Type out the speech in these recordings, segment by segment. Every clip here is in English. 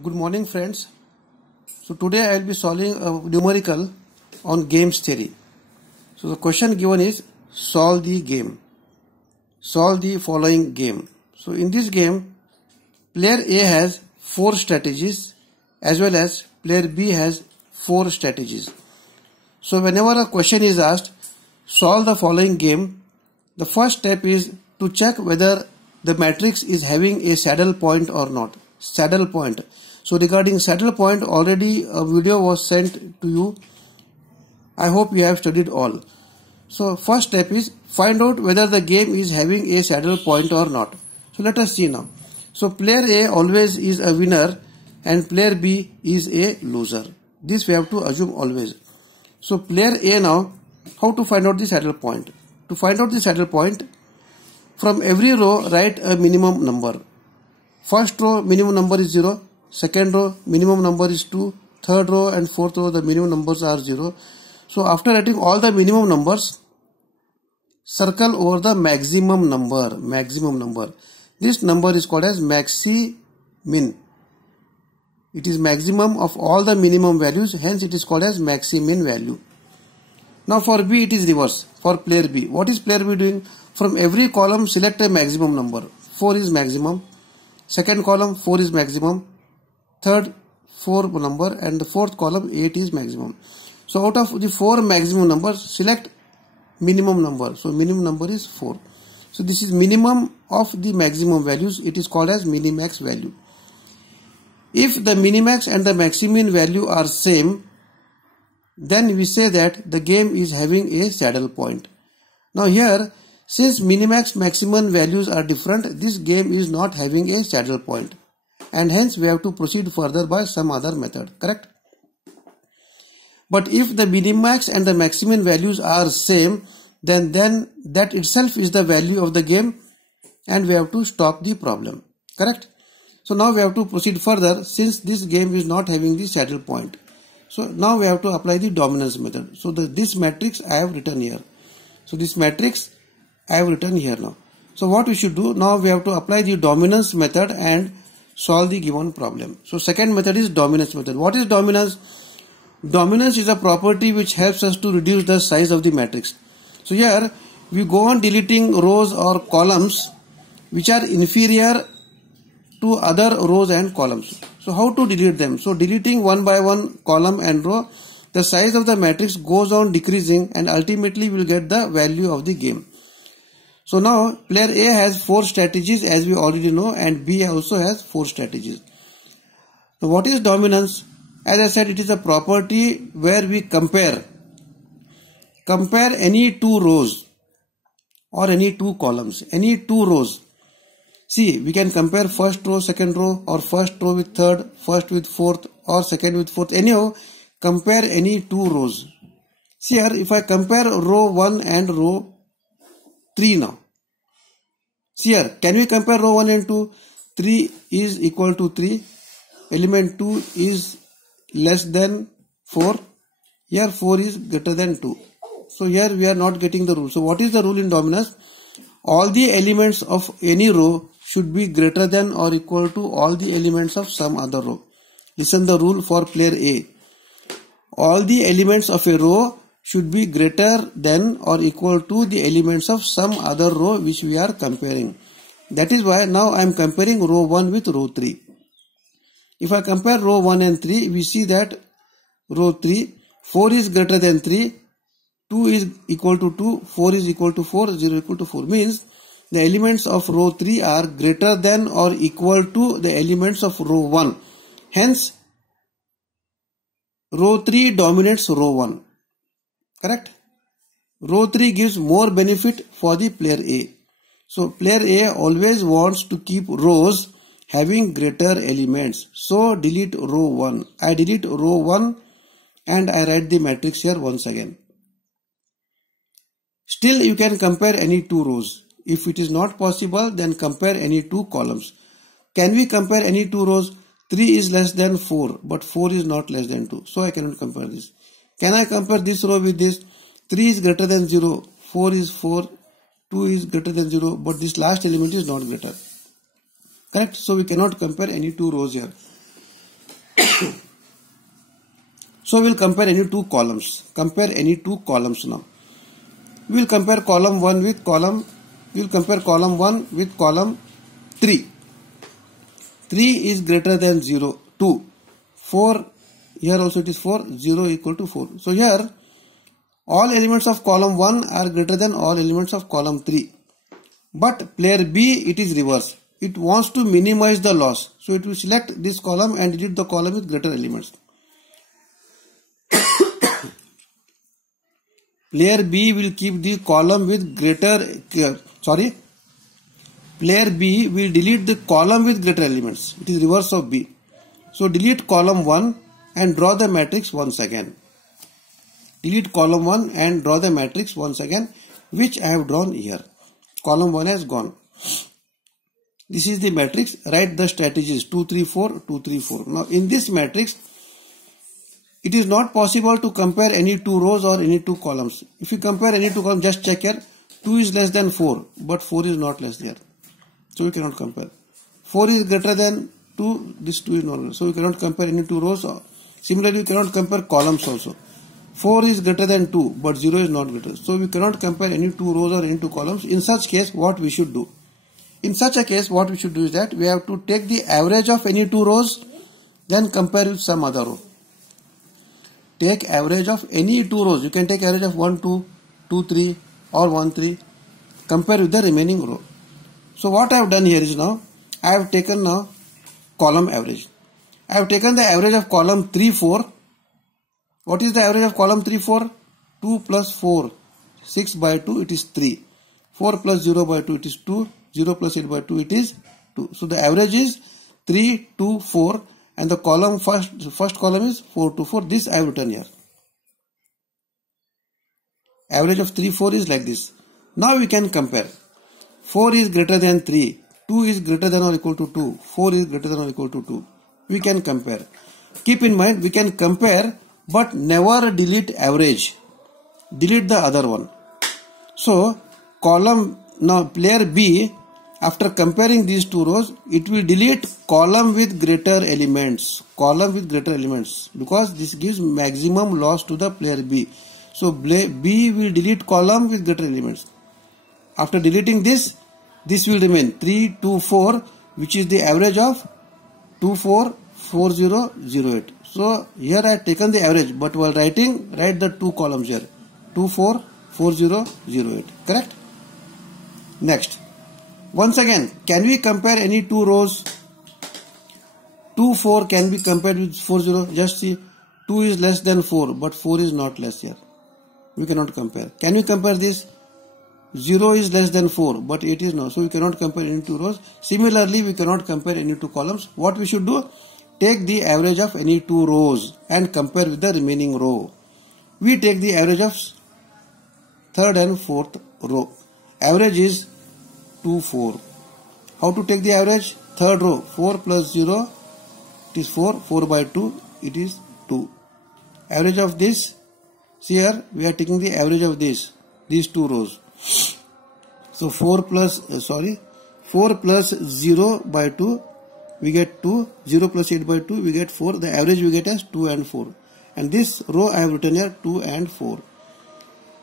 Good morning, friends. So today I will be solving a numerical on games theory. So the question given is solve the game. Solve the following game. So in this game, player A has 4 strategies as well as player B has 4 strategies. So whenever a question is asked, solve the following game, the first step is to check whether the matrix is having a saddle point or not. Saddle point. So regarding saddle point, already a video was sent to you. I hope you have studied all. So first step is find out whether the game is having a saddle point or not. So let us see now. So player A always is a winner and player B is a loser. This we have to assume always. So player A now, how to find out the saddle point? To find out the saddle point, from every row write a minimum number. First row minimum number is 0. Second row minimum number is 2. Third row and fourth row the minimum numbers are 0. So after writing all the minimum numbers, circle over the maximum number. Maximum number. This number is called as maxi-min. It is maximum of all the minimum values, hence it is called as maxi-min value. Now for B it is reverse. For player B, what is player B doing? From every column select a maximum number. 4 is maximum. Second column 4 is maximum. Third 4 number and the fourth column 8 is maximum. So out of the 4 maximum numbers, select minimum number. So minimum number is 4. So this is minimum of the maximum values. It is called as minimax value. If the minimax and the maximin value are same, then we say that the game is having a saddle point. Now here, since minimax maximum values are different, this game is not having a saddle point. And hence we have to proceed further by some other method, correct? But if the minimax and the maximum values are same, then that itself is the value of the game and we have to stop the problem, correct? So now we have to proceed further since this game is not having the saddle point. So now we have to apply the dominance method. So this matrix I have written here. So this matrix I have written here now. So what we should do, now we have to apply the dominance method and solve the given problem. So second method is dominance method. What is dominance? Dominance is a property which helps us to reduce the size of the matrix. So here we go on deleting rows or columns which are inferior to other rows and columns. So how to delete them? So deleting one by one column and row, the size of the matrix goes on decreasing and ultimately we will get the value of the game. So now player A has 4 strategies as we already know and B also has 4 strategies. So what is dominance? As I said, it is a property where we compare any 2 rows or any 2 columns, any 2 rows. See, we can compare first row, second row or first row with third, first with fourth or second with fourth. Anyhow, compare any 2 rows. See here, if I compare row 1 and row 3 now. See here, can we compare row 1 and 2? 3 is equal to 3. Element 2 is less than 4. Here 4 is greater than 2. So here we are not getting the rule. So what is the rule in dominance? All the elements of any row should be greater than or equal to all the elements of some other row. Listen the rule for player A. All the elements of a row should be greater than or equal to the elements of some other row which we are comparing. That is why now I am comparing row 1 with row 3. If I compare row 1 and 3, we see that row 3, 4 is greater than 3, 2 is equal to 2, 4 is equal to 4, 0 equal to 4. Means the elements of row 3 are greater than or equal to the elements of row 1. Hence, row 3 dominates row 1. Correct? Row 3 gives more benefit for the player A. So player A always wants to keep rows having greater elements. So delete row 1. I delete row 1 and I write the matrix here once again. Still you can compare any 2 rows. If it is not possible, then compare any 2 columns. Can we compare any 2 rows? 3 is less than 4, but 4 is not less than 2. So I cannot compare this. Can I compare this row with this? 3 is greater than 0, 4 is 4, 2 is greater than 0, but this last element is not greater. Correct? So we cannot compare any 2 rows here. So we'll compare any two columns. Compare any two columns now. We'll compare column 1 with column. We'll compare column 1 with column 3. 3 is greater than 0, 2. 4, here also it is 4, 0 equal to 4. So here all elements of column 1 are greater than all elements of column 3. But player B, it is reverse. It wants to minimize the loss. So it will select this column and delete the column with greater elements. Player B will keep the column with greater, player B will delete the column with greater elements. It is reverse of B. So delete column 1 and draw the matrix once again. Delete column 1 and draw the matrix once again, which I have drawn here. Column 1 has gone. This is the matrix. Write the strategies 2, 3, 4, 2, 3, 4. Now in this matrix, it is not possible to compare any two rows or any two columns. If you compare any two columns, just check here. 2 is less than 4, but 4 is not less there. So we cannot compare. 4 is greater than 2, this 2 is not. So we cannot compare any two rows. Similarly, we cannot compare columns also. 4 is greater than 2, but 0 is not greater. So we cannot compare any two rows or any two columns. In such case, what we should do? In such a case, what we should do is that we have to take the average of any two rows, then compare with some other row. Take average of any two rows. You can take average of 1, 2, 2, 3 or 1, 3. Compare with the remaining row. So what I have done here is now, I have taken now column average. I have taken the average of column 3, 4. What is the average of column 3, 4? 2 plus 4. 6 by 2 it is 3. 4 plus 0 by 2 it is 2. 0 plus 8 by 2 it is 2. So the average is 3, 2, 4. And the column first column is 4 to 4. This I have written here. Average of 3, 4 is like this. Now we can compare. 4 is greater than 3. 2 is greater than or equal to 2. 4 is greater than or equal to 2. We can compare. Keep in mind, we can compare, but never delete average. Delete the other one. So column, now player B, after comparing these two rows, it will delete column with greater elements. Column with greater elements. Because this gives maximum loss to the player B. So B will delete column with greater elements. After deleting this, this will remain 3, 2, 4, which is the average of 2, 4, 4, 0, 0, 8. So here I have taken the average, but while writing, write the two columns here. 2, 4, 4, 0, 0, 8. Correct? Next. Once again, can we compare any two rows? 2, 4 can be compared with 4, 0. Just see, 2 is less than 4, but 4 is not less here. We cannot compare. Can we compare this? 0 is less than 4, but 8 is not. So we cannot compare any two rows. Similarly, we cannot compare any two columns. What we should do? Take the average of any two rows and compare with the remaining row. We take the average of third and fourth row. Average is 2, 4. How to take the average? Third row, 4 plus 0, it is 4. 4 by 2, it is 2. Average of this, see here, we are taking the average of these two rows. So 4 plus 0 by 2, we get 2. 0 plus 8 by 2, we get 4. The average we get as 2 and 4. And this row I have written here 2 and 4.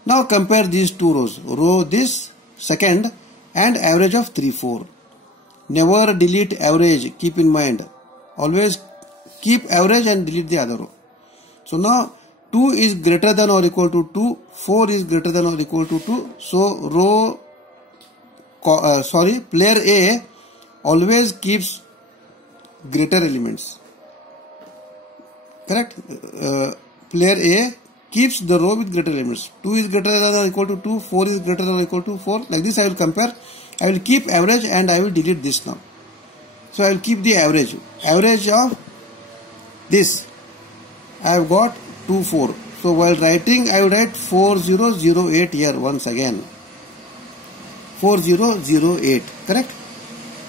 Now compare these two rows. Row this second and average of 3, 4. Never delete average. Keep in mind. Always keep average and delete the other row. So now 2 is greater than or equal to 2. 4 is greater than or equal to 2. So player A always keeps greater elements. Correct? Player A keeps the row with greater elements. 2 is greater than or equal to 2. 4 is greater than or equal to 4. Like this I will compare. I will keep average and I will delete this now. So I will keep the average. Average of this. I have got 2, 4. So while writing, I will write 4008 here once again. 4008. Correct?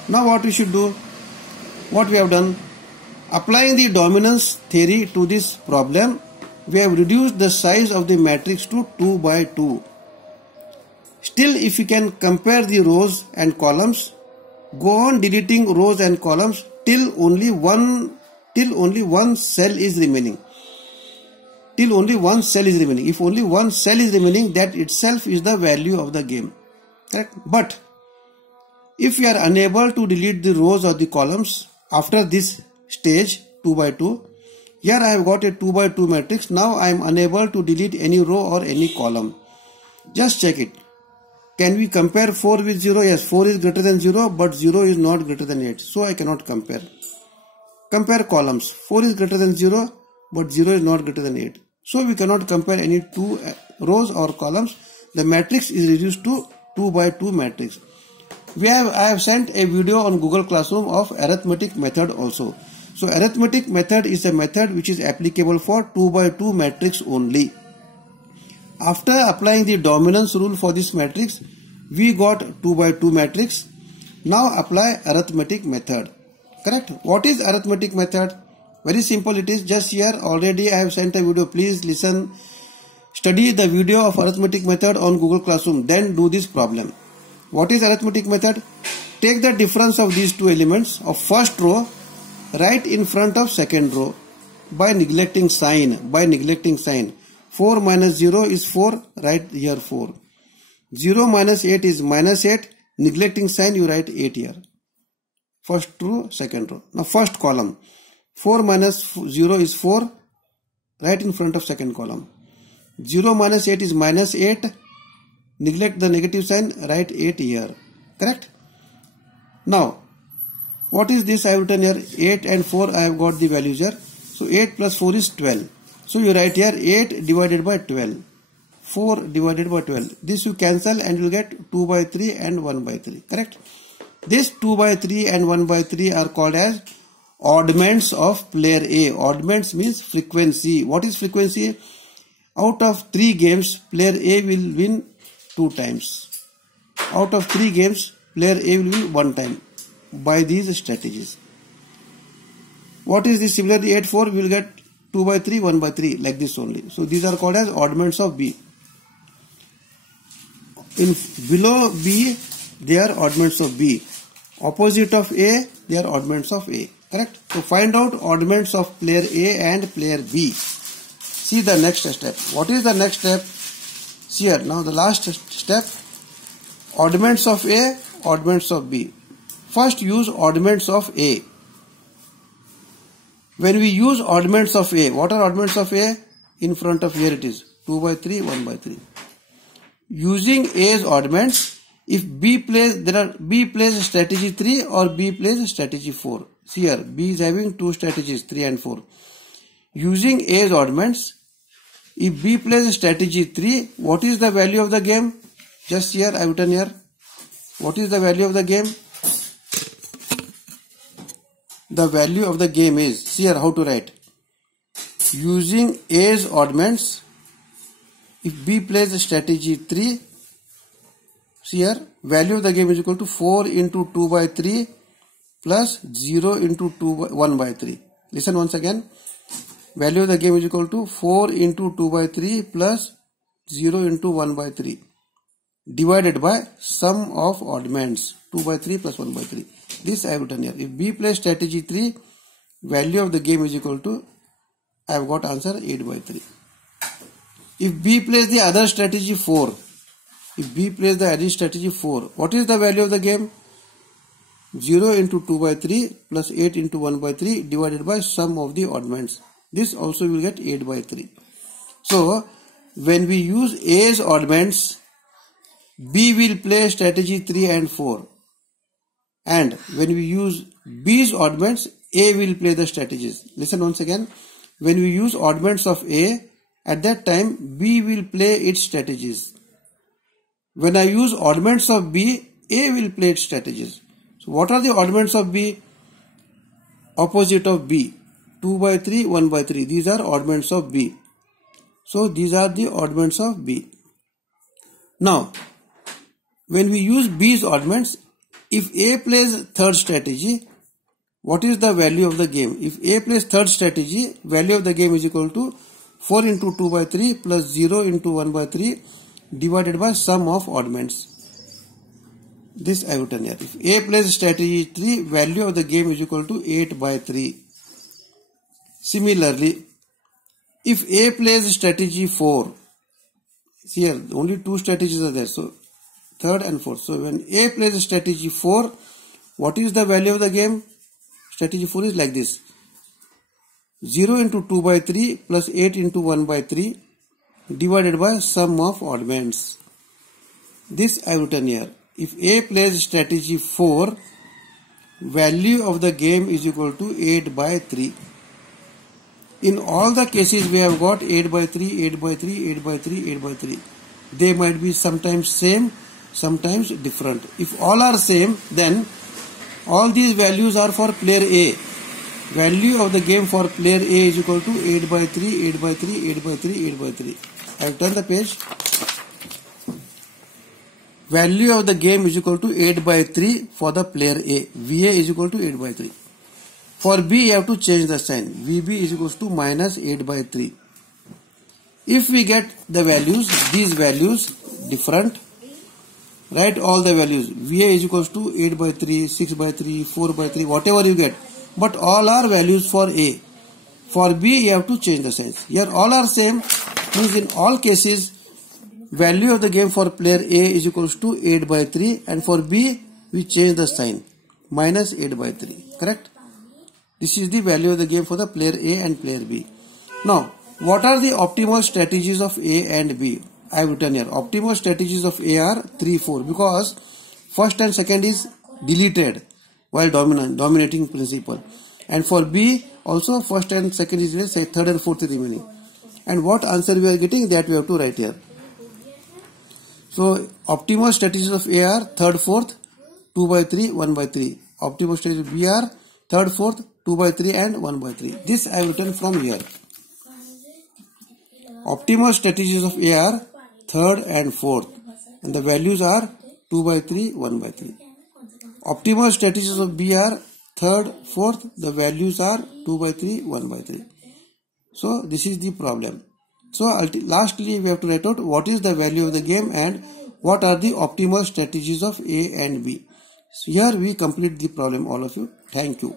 Now what we should do? What we have done? Applying the dominance theory to this problem, we have reduced the size of the matrix to 2 by 2. Still, if you can compare the rows and columns, go on deleting rows and columns till only one till only one cell is remaining. Till only one cell is remaining. If only one cell is remaining, that itself is the value of the game. Correct? But if we are unable to delete the rows or the columns after this stage 2 by 2, here I have got a 2 by 2 matrix. Now I am unable to delete any row or any column. Just check it. Can we compare 4 with 0? Yes, 4 is greater than 0, but 0 is not greater than 8. So I cannot compare. Compare columns. 4 is greater than 0, but 0 is not greater than 8. So we cannot compare any two rows or columns. The matrix is reduced to 2 by 2 matrix. I have sent a video on Google Classroom of arithmetic method also. So arithmetic method is a method which is applicable for 2 by 2 matrix only. After applying the dominance rule for this matrix, we got 2 by 2 matrix. Now apply arithmetic method. Correct? What is arithmetic method? Very simple it is. Just here already I have sent a video. Please listen. Study the video of arithmetic method on Google Classroom. Then do this problem. What is arithmetic method? Take the difference of these two elements of first row, write in front of second row by neglecting sign. 4 minus 0 is 4, write here 4. 0 minus 8 is minus 8, neglecting sign you write 8 here. First row, second row. Now first column. 4 minus 0 is 4, right in front of second column. 0 minus 8 is minus 8, neglect the negative sign, write 8 here. Correct? Now, what is this I have written here? 8 and 4 I have got the values here. So 8 plus 4 is 12. So you write here 8 divided by 12. 4 divided by 12. This you cancel and you will get 2 by 3 and 1 by 3. Correct? This 2 by 3 and 1 by 3 are called as oddments of player A. Oddments means frequency. What is frequency? Out of 3 games, player A will win 2 times. Out of 3 games, player A will win 1 time by these strategies. What is this? Similarly, 8, 4 we will get 2 by 3, 1 by 3 like this only. So these are called as oddments of B. Below B, they are oddments of B. Opposite of A, they are oddments of A. Correct? So find out oddments of player A and player B. See the next step. What is the next step? See here. Now the last step. Oddments of A, oddments of B. First use oddments of A. When we use oddments of A, what are oddments of A? In front of here it is 2 by 3, 1 by 3. Using A's oddments, if B plays strategy 3 or B plays strategy 4. See here, B is having 2 strategies, 3 and 4. Using A's oddments, if B plays strategy 3, what is the value of the game? Just here, I have written here. What is the value of the game? The value of the game is, see here how to write. Using A's oddments, if B plays strategy 3, see here, value of the game is equal to 4 into 2 by 3 plus 0 into 1 by 3. Listen once again. Value of the game is equal to 4 into 2 by 3 plus 0 into 1 by 3 divided by sum of oddments 2 by 3 plus 1 by 3. This I have written here. If B plays strategy 3, value of the game is equal to, I have got answer 8 by 3. If B plays the other strategy 4, what is the value of the game? 0 into 2 by 3 plus 8 into 1 by 3 divided by sum of the oddments. This also will get 8 by 3. So, when we use A's oddments, B will play strategy 3 and 4. And when we use B's oddments, A will play the strategies. Listen once again. When we use oddments of A, at that time B will play its strategies. When I use oddments of B, A will play its strategies. So what are the oddments of B? Opposite of B. 2 by 3, 1 by 3. These are oddments of B. So these are the oddments of B. Now, when we use B's oddments, if A plays third strategy, what is the value of the game? If A plays third strategy, value of the game is equal to 4 into 2 by 3 plus 0 into 1 by 3 divided by sum of oddments. This I have written here. If A plays strategy 3, value of the game is equal to 8 by 3. Similarly, if A plays strategy 4, here only two strategies are there, so third and fourth. So when A plays strategy 4, what is the value of the game? Strategy 4 is like this: 0 into 2 by 3 plus 8 into 1 by 3 divided by sum of oddments. This I have written here. If A plays strategy 4, value of the game is equal to 8 by 3. In all the cases we have got 8 by 3, 8 by 3, 8 by 3, 8 by 3. They might be sometimes same, sometimes different. If all are same, then all these values are for player A. Value of the game for player A is equal to 8 by 3, 8 by 3, 8 by 3, 8 by 3. I have turned the page. Value of the game is equal to 8 by 3 for the player A. VA is equal to 8 by 3. For B, you have to change the sign. VB is equal to minus 8 by 3. If we get the values, these values different, write all the values. VA is equal to 8 by 3, 6 by 3, 4 by 3, whatever you get. But all are values for A. For B, you have to change the signs. Here all are same, means in all cases, value of the game for player A is equal to 8 by 3, and for B, we change the sign, minus 8 by 3, correct? This is the value of the game for the player A and player B. Now, what are the optimal strategies of A and B? I have written here. Optimal strategies of A are 3, 4, because first and second is deleted while dominating principle. And for B, also first and second is deleted, say third and fourth is remaining. And what answer we are getting, that we have to write here. So, optimal strategies of A are third, fourth, 2 by 3, 1 by 3. Optimal strategies of B are third, fourth, 2 by 3 and 1 by 3. This I have written from here. Optimal strategies of A are third and fourth, and the values are 2 by 3, 1 by 3. Optimal strategies of B are third, fourth, the values are 2 by 3, 1 by 3. So this is the problem. So lastly we have to write out what is the value of the game and what are the optimal strategies of A and B. So here we complete the problem, all of you. Thank you.